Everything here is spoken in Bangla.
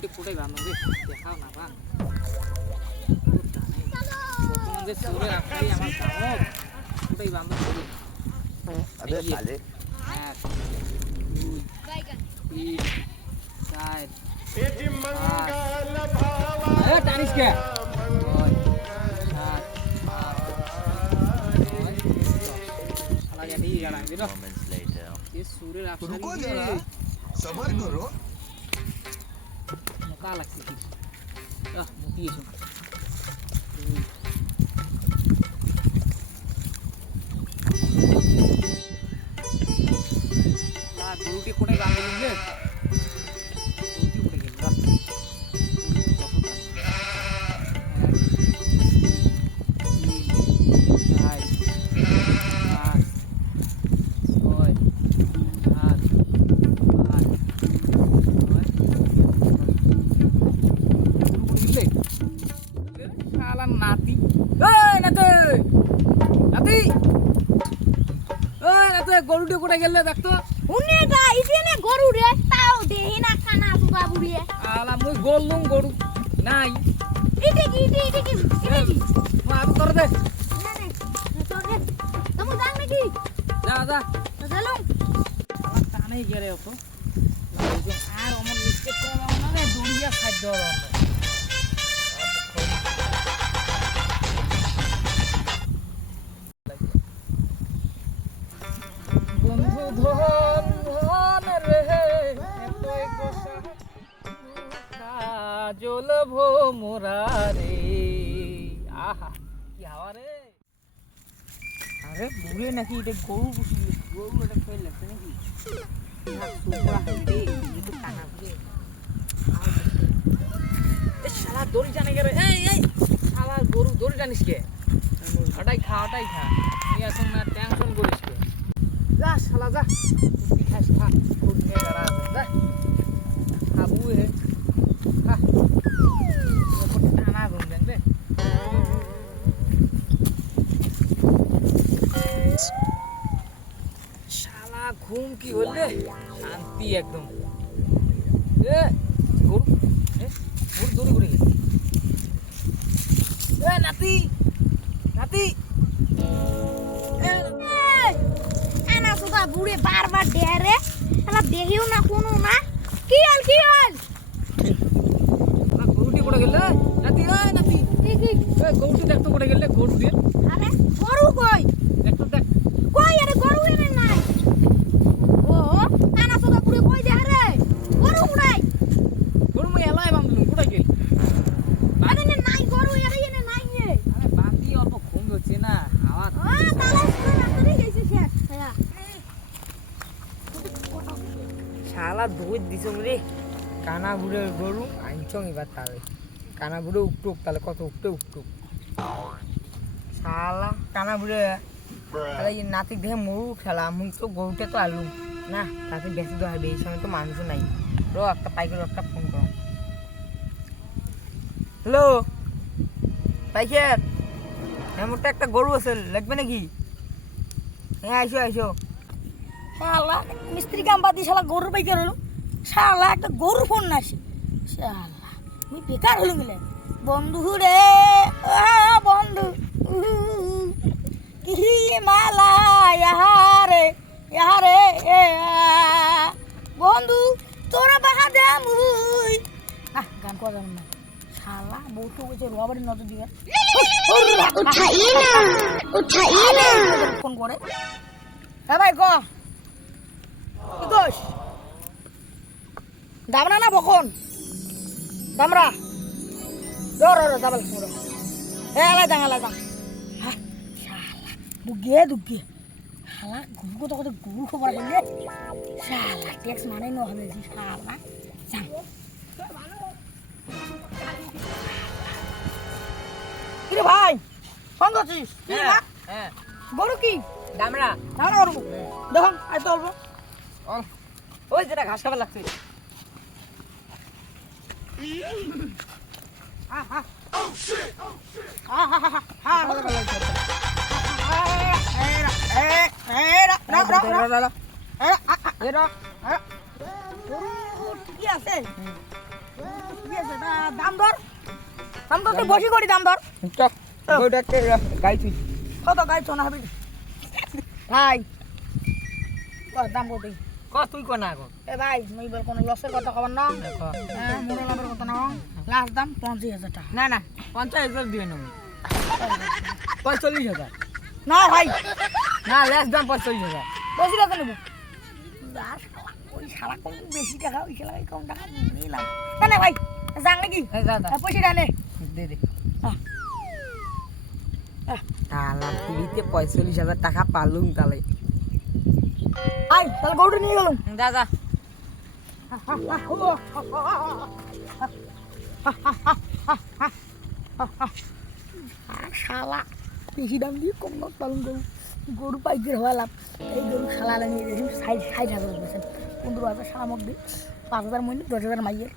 গরুটি কোটাই বাঁধবে দেখাও না বান বর্তমানে চোরে রাখাই আমার কামক কোটাই বাঁধব করি अबे साले এক দুই তিন চার টানিস কে moments later रुको जरा सबर करो মোটা লাগছে কি মুটি এসো গরুটি কোটাই বাঁধবে বুঝলে গরুটি কোটে গেল নাতি নাতি নাতি নাতি গরুটি কোটে গেলে দেখতো উনিটা ইসেনে গরু রে তাও দেহি না খানা সুবা বুড়িয়ে আলা মুই গললুম গরু নাই ইটি কি মার করে দে না তোর রে তুমি জান নাকি যা যা চলো আমার কানেই গেরে তো আর আমার লিস্টে কম না রে দুনিয়া খাদ্য বন্ধু ধন ধন রে এতই গোসা কাজল ভোমরা রে আহা কি হাওয়া রে আরে বুড়ে নাকি এটা গরু বসিয়ে গরু এটা ফেল লাগছে নাকি সুপরা হাইতে এটা টানা বুড়ে এ শালা দড়ি টানে গেলে এই শালা গরু দড়ি টানিস কে ওটাই খা নিয়ে আসুন না টেনশন করিস কে যা শালা যা কুটি খাস খা খুব খেয়ে দাঁড়া যা খাবু হে খা টানা ঘুম দেন রে শালা ঘুম কি হলে শান্তি একদম এ গরু দৌড়ি করে গেছে এ নাতি আনা সুবা বুড়ে বারবার ডেরে আলা দেহিও না কোনো না কি হল গরুটি পড়ে গেলে নাতি কি গরুটি দেখতো পড়ে গেলে গরু দিয়ে আরে গরু কই দেখতো দেখ কই আরে গরু এনে নাই ও আনা সুবা বুড়ে কই দে রে গরু উড়াই গরু মই এলাই বাঁধলুম কোথায় গেল আরে নাই গরু এনে নাই রে আরে বাঁধি অল্প ঘুম হচ্ছে না হাওয়া তালা সুবা রাতে গেছে শেষ হ্যাঁ শালা দুধ দিছম রে কানা বুড়ের গরু আইনচং এবার তালে কানা বুড়ে উঠুক তাহলে কত উঠুক শালা কানা বুড়ে তাহলে এই নাতি দেহে মরু খেলা মুই তো গরুটা তো আলুম না তাতে বেশি দেওয়া হবে এই সময় তো মানুষও নাই একটা পাইকার একটা ফোন করো হ্যালো পাইকার এমনটা একটা গরু আছে লাগবে নাকি হ্যাঁ আইসো শালা মিস্ত্রি কাম বাদি শালা গরু পাইকার হলো শালা একটা গরু ফোন নাসি শালা আমি বেকার হলো মিলে বন্ধু রে বন্ধু কি মালা ইয়ারে বন্ধু তোরা বাহা দে মুই গান কোয়া যাবে না শালা বউটো কইছে রবারি নজর দিবে উঠাই না ফোন করে হ্যাঁ ভাই ক কি কইস দামরা না বকন দামরা র দাবাল র আলাদা হ্যাঁ শালা দুগে শালা গরু কত গরু খবর বললে শালা ট্যাক্স মানে ন হবে শালা যাম কিরে ভাই ফোন করছিস হ্যাঁ গরু কি দামরা গরু দেখুন আই তো অল্প ওই যেটা ঘাস খাবার লাগছে কি আছে আছে দাম ধর তুই বসি করি দাম ধর গাইছি কত গাই চোনা হবি ভাই দাম কত ক তুই ক না ক এ ভাই মুই বল কোনো লসের কথা খবর না হ্যাঁ মোড় লাভের কথা না লাস্ট দাম 50,000 টাকা না না 50,000 দিবেন আমি 45,000 না ভাই না লেস দাম 45,000 বেশি টাকা নেব ওই শালা কম বেশি টাকা ওই শালা কম টাকা নিলাম না ভাই যাং নাকি এই যা যা পয়সাটা নে দে দে আহ। তালা টিভিতে 45,000 টাকা পালুম তালে আই তাহলে গরুটা নিয়ে গেলাম যা যা শালা বেশি দাম দিয়ে কম দাম পালন গরু গরু পাইকের হওয়ালাম এই গরু শালা নিয়ে গেছি 60,000 বেছেন 15,000 শালা মধ্যে 5,000 মধ্যে 10,000 মাইয়ের